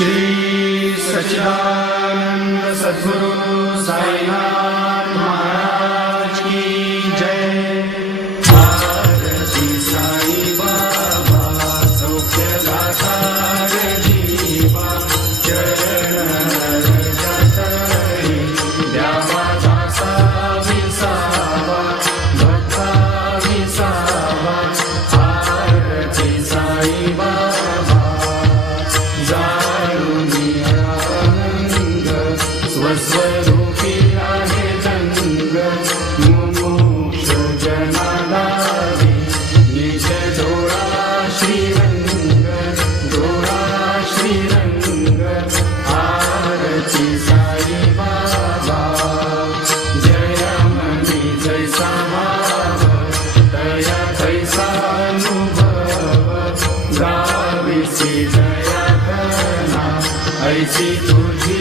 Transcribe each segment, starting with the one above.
श्री सच्चिदानंद सद्गुरु साईनाथ महाराज की जय। आरती साई बाबा सौख्यदाता जीवा चरण रजतरी द्यावा दासा विसावा भक्ता विसावा। आरती साई बाबा स्वस्वरूपी आहे रंग मुमुक्ष जनालावी निज डोळा श्रीरंग डोळा श्रीरंग। आरती साई बाबा जय मनी जैसा भाव दया तैसा अनुभव गाविसी दया करना ऐसी तुझी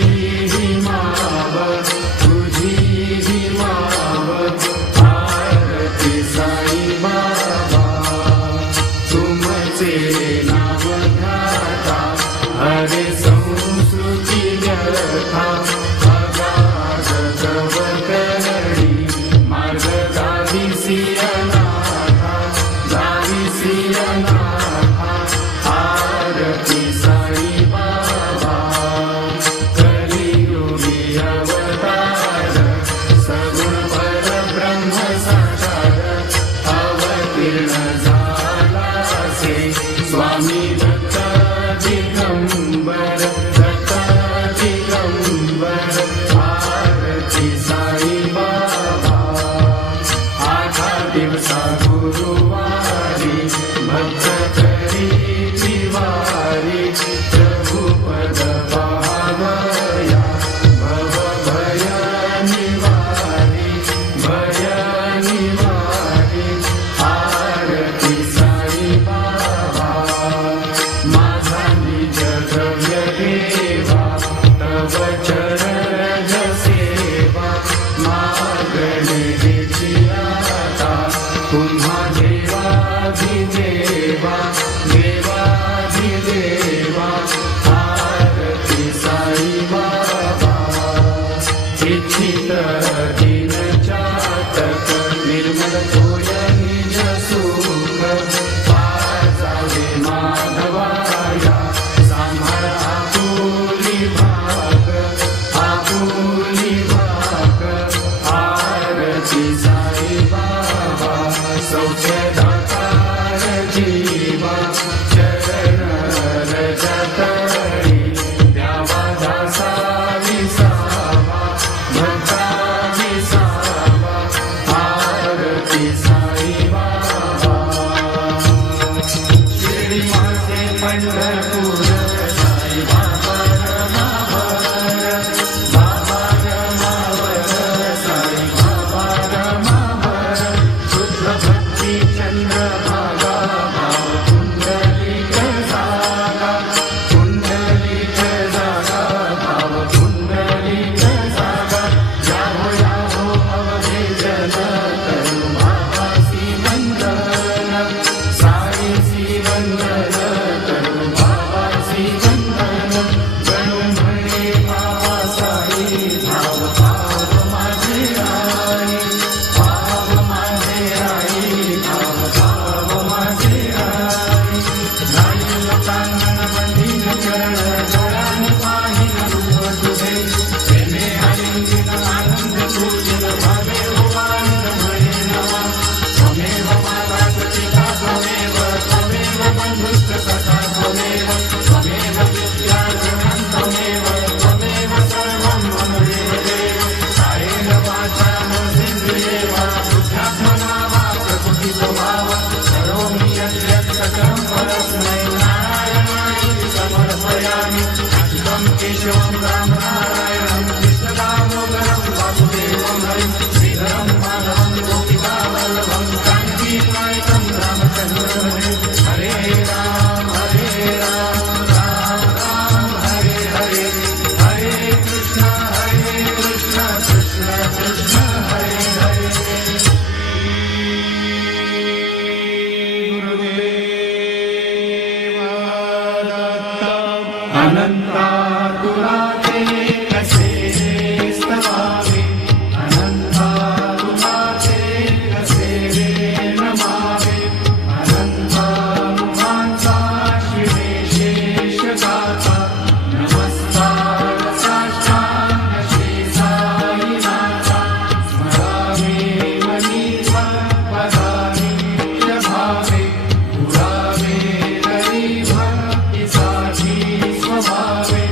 हरे संस्कृती व्यथा अगाध तव करणी मार्ग गाविसी अनाथा गाविसी अनाथा। आरती साई बाबा कलियुगी अवतार सगुण परब्रह्म साकार अवतीर्ण झालासे स्वामी गुरुवारी भक्त करी जिवारी प्रभु पद पावया भव भय निवारी भय निवारी। आरती साई बाबा माझा निज द्रव्य देवा तव चरण सेवा मागणे आता पुन्हा देवाधिदेवा देवाधिदेवा। आरती साई बाबा इच्छित दिन चातक निर्मल होय निज सुख पाजावे माधवाया सांभाळ आपुली भाग आपुली भाग। आरती साई बाबा सौख्यदाता जीवा चरण रजतरी द्यावा दासा विसावा भक्ता विसावा। आरती साई बाबा शिर्डी माते पंढरपूर साई बाबा रमावर बाबा रमावर साई बाबा रमावर शुद्ध भक्ती चंद्रभागा भाव कुंडलिक जागा कुंडलिक जागा भाव कुंडलिक जागा। याहो याहो अवधेजन करू बाबासी वंदन साईसी वंदन करू बाबासी अनंतातुराते कसे स्तवावे अनंतातुराते कसे नमावे अनंतामुखांचा शिवे शेष गाथा नमस्कार साष्टांग श्री साईनाथा स्मरावे मनी पदानि भावे पुरावे तरी भक्तीसाठी स्वभावे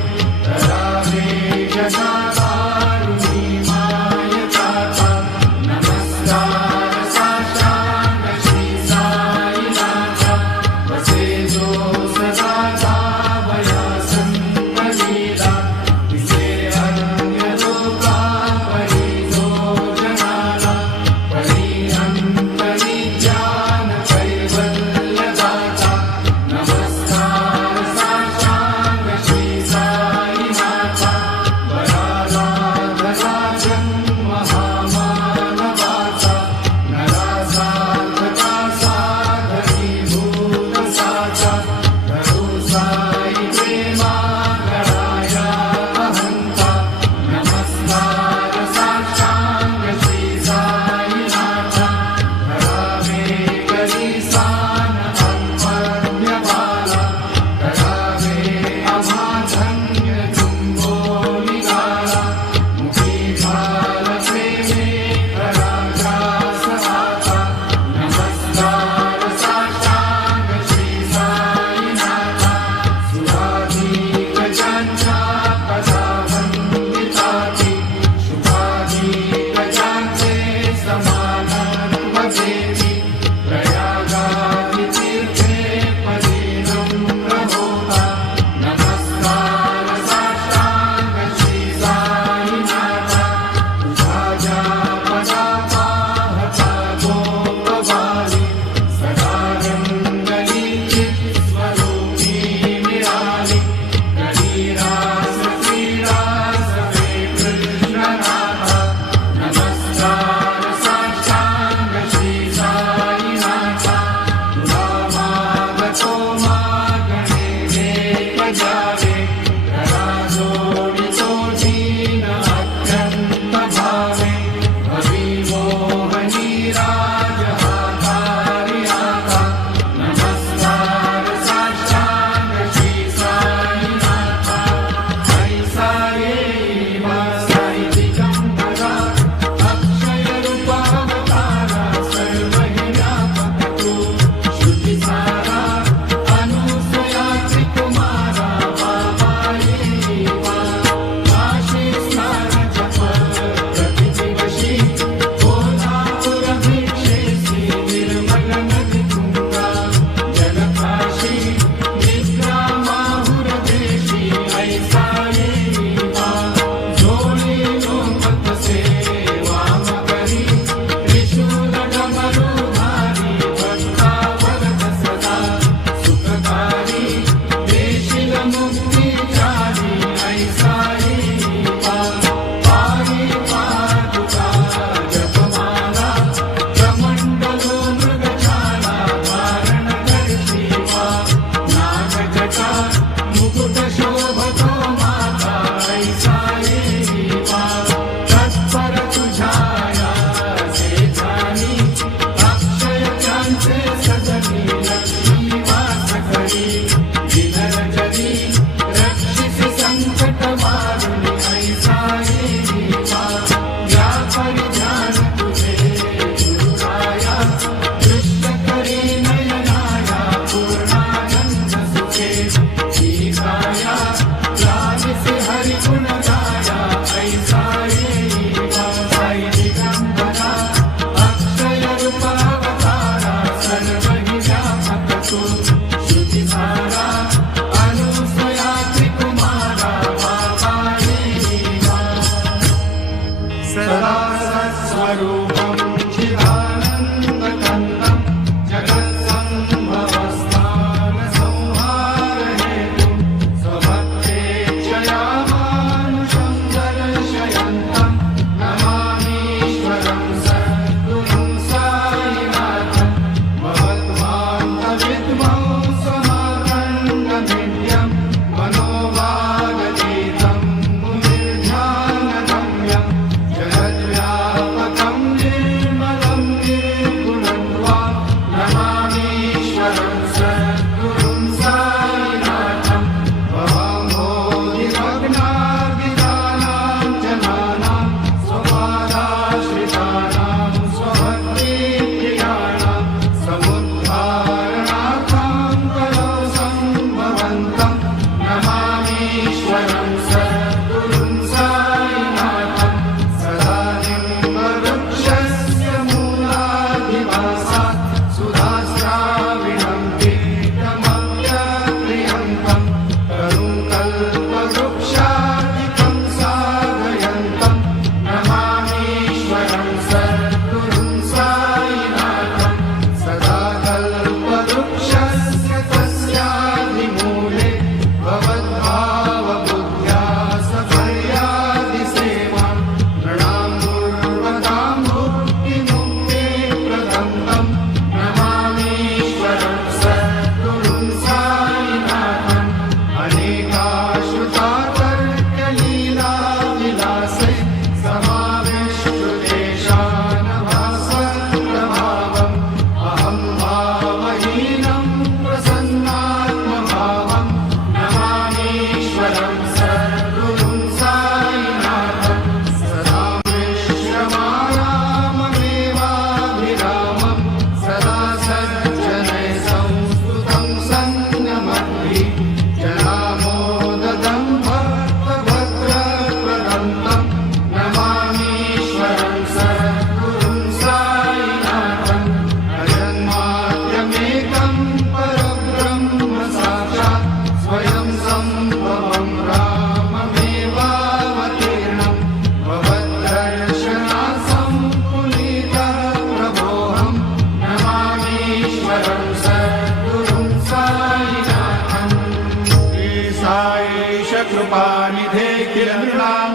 कृपानिधे किल नृणां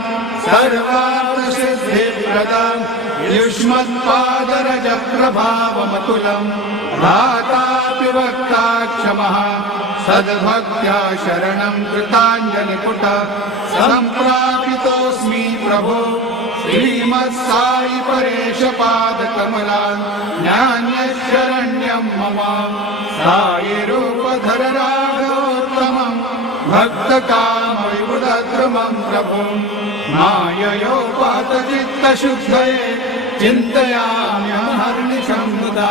सर्वार्थसिद्धिप्रदम् युष्मत्पादरजप्रभावमतुलम् धातापि वक्ता क्षमः सद्भक्त्या शरणं कृताञ्जलिपुट सम्प्रापितोऽस्मि प्रभो श्रीमत्साई परेशपादकमलान् नान्यशरण्यं मम सायिरूपधर राघवोत्तमं भक्तकामविबुधद्रुमं प्रभुं माययोपातचित्तशुद्धये चिन्तयाम्यहर्निशं मुदा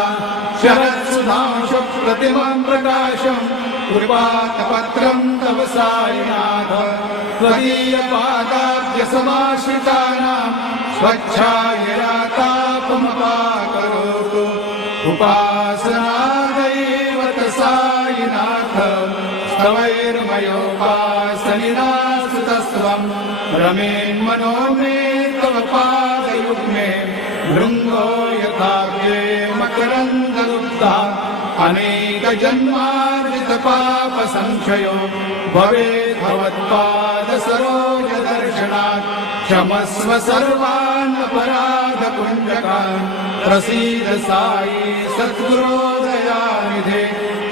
शरत्सुधांशुप्रतिमं प्रकाशं कृपातपत्रं तव साईनाथ त्वदीयपादाब्जसमाश्रितानां स्वच्छाययातापमपाकरोतु उपासनादैवत साईनाथ स्तवैर्मयोपासनिनासुतस्त्वं रमेन्मनो मे तव पादयुग्मे भृङ्गो यथाव्ये मकरन्दगुप्ता अनेकजन्मार्जितपापसंक्षयो भवेत् भवत्पादसरोजदर्शनात् क्षमस्व सर्वान् अपराधपुण्यकान् प्रसीद साई सद्गुरो दयानिधे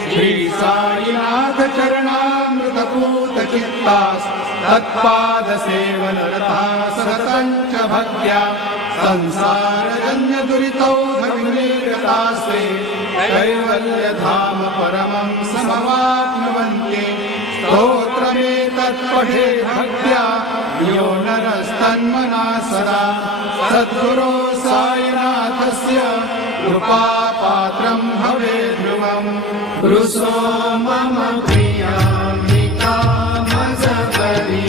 श्री साईनाथ चरणामृतपूतचित्तास् तत्पादसेवनरता सततं च भक्त्या संसारजन्यदुरितौघविनिर्गतास्ते कैवल्यधाम परमं समवाप्नुवन्ति स्तोत्रमेतत्पठे भक्त्या यो नरस्तन्मना सदा सद्गुरो साईनाथस्य कृपापात्रं भवेत् ध्रुवम् रुसो मम प्रियाम्बिका मजबरी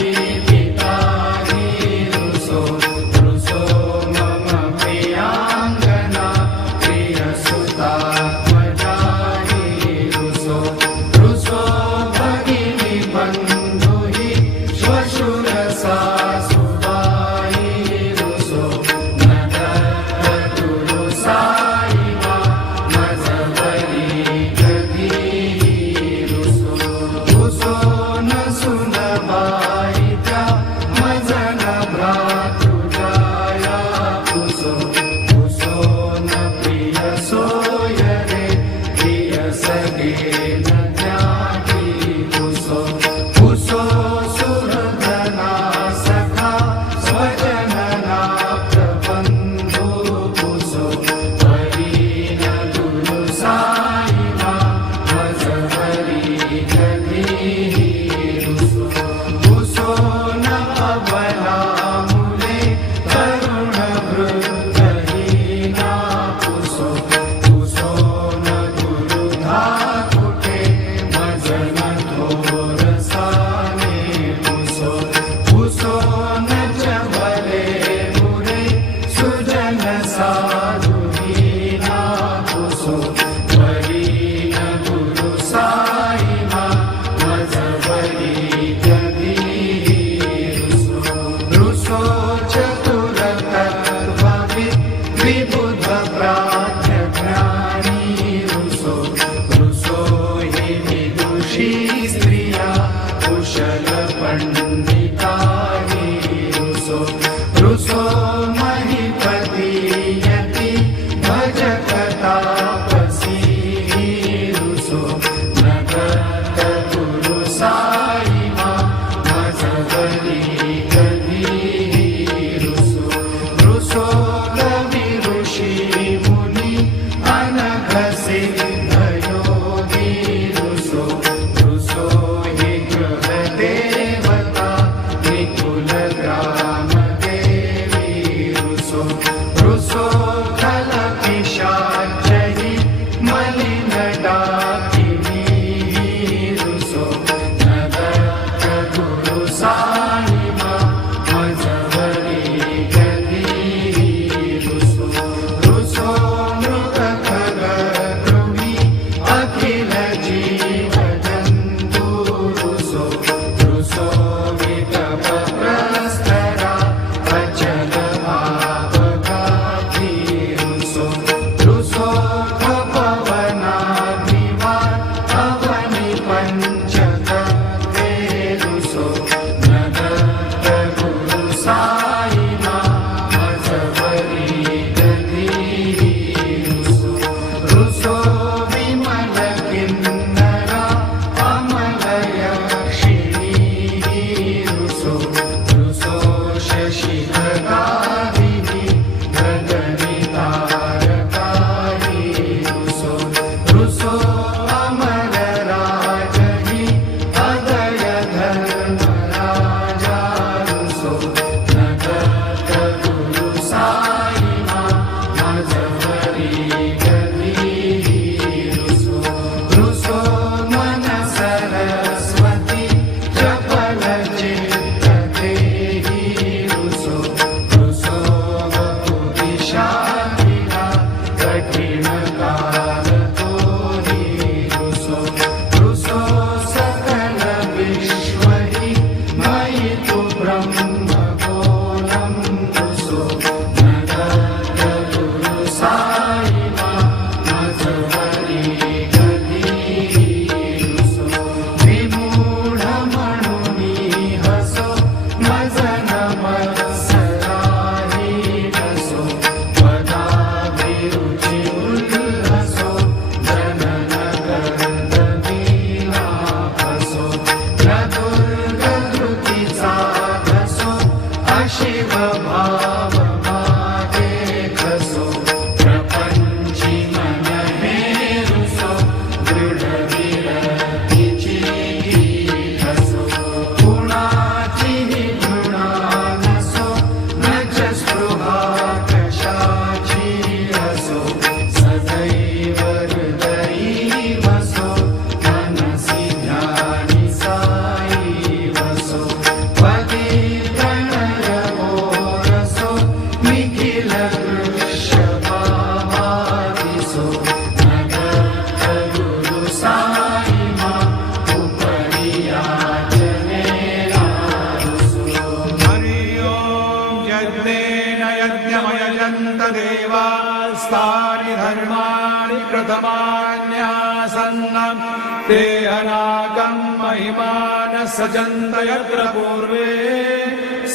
ते अनागं महिमानः सजन्त यत्र पूर्वे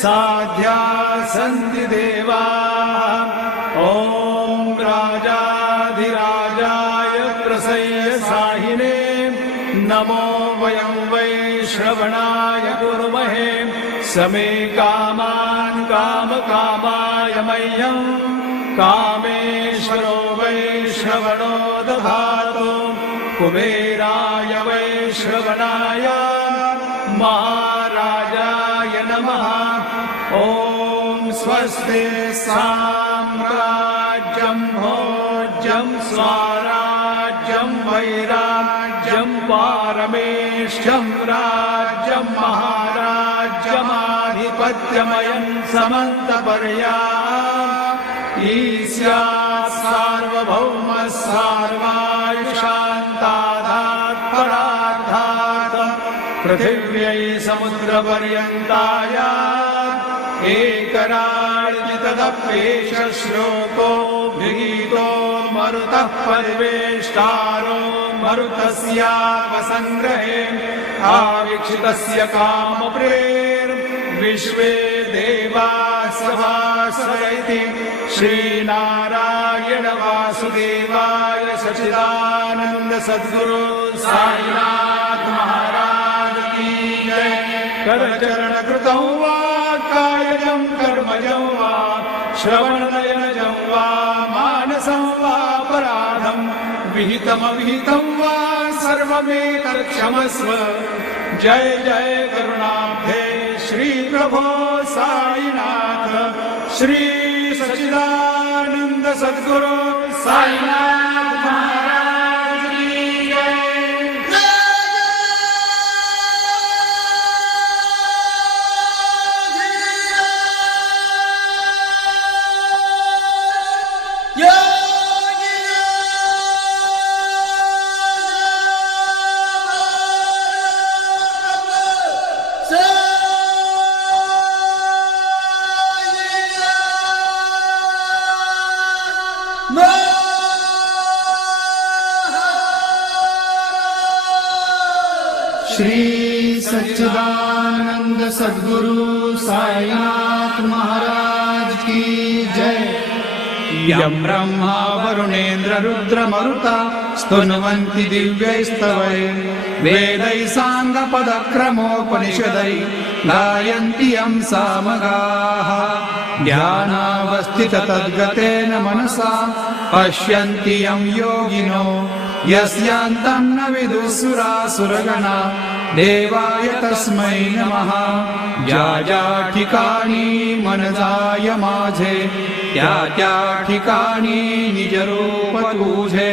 साध्या सन्ति देवाः ॐ राजाधिराजाय प्रसय्यसाहिने नमो वयं वै श्रवणाय कुर्महे समे कामान् कामकामाय मह्यं कामेश्वरो वै श्रवणो दधातु कुबेराय वै श्रवणाय महाराजाय नमः ॐ स्वस्ति साम्राज्यं भोज्यं स्वराज्यं वैराज्यं पारमेष्ठ्यं राज्यं महाराज्यमाधिपत्यमयं समन्तपर्याम् ईस्यात् सार्वभौमः सार्वायुषान्तादात् परार्धात् पृथिव्यै समुद्रपर्यन्ताय एकराज्ञितदप्येष श्लोको विगीतो मरुतः परिवेष्टारो मरुतस्यावसङ्ग्रहे आवीक्षितस्य कामप्रेर्विश्वे देवाः सभासयति श्रीनारायण वासुदेवाय सच्चिदानन्द सद्गुरु साईनाथ महाराज की जय। करचरणकृतं वा कायजं कर्मजं वा श्रवणनयनजं वा मानसं वा अपराधं विहितमविहितं वा सर्वमेतत्क्षमस्व। जय जय करुणाब्धे श्री प्रभो साईनाथ श्री सच्चिदानंद सद्गुरु साईनाथ महाराज की जय। श्री सच्चिदानंद सद्गुरु साईनाथ महाराज की जय। यं ब्रह्मा वरुणेन्द्र रुद्र मरुता स्तुन्वन्ति दिव्यैस्तवैः वेदैः साङ्गपदक्रमोपनिषदैः गायन्ति यं सामगाः ध्यानावस्थिततद्गतेन मनसा पश्यन्ति यं योगिनो यस्यान्तं न विदुःसुरासुरगणा देवाय तस्मै नमः। ज्या ज्या ठिकाणी मन जाय माझे त्या त्या ठिकाणी निज रूप तुझे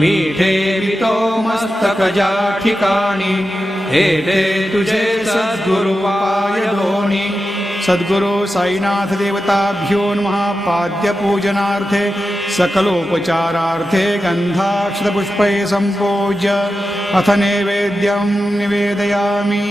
मीठे वितो मस्तक ज्या ठिकाणी हेले तुझे सद्गुरु पाय दोणी। सद्गुरु साईनाथ देवताभ्यो नमः। पाद्य पूजनार्थे सकलोपचारार्थे गन्धाक्षतपुष्पैः सम्पूज्य अथ नैवेद्यं निवेदयामि।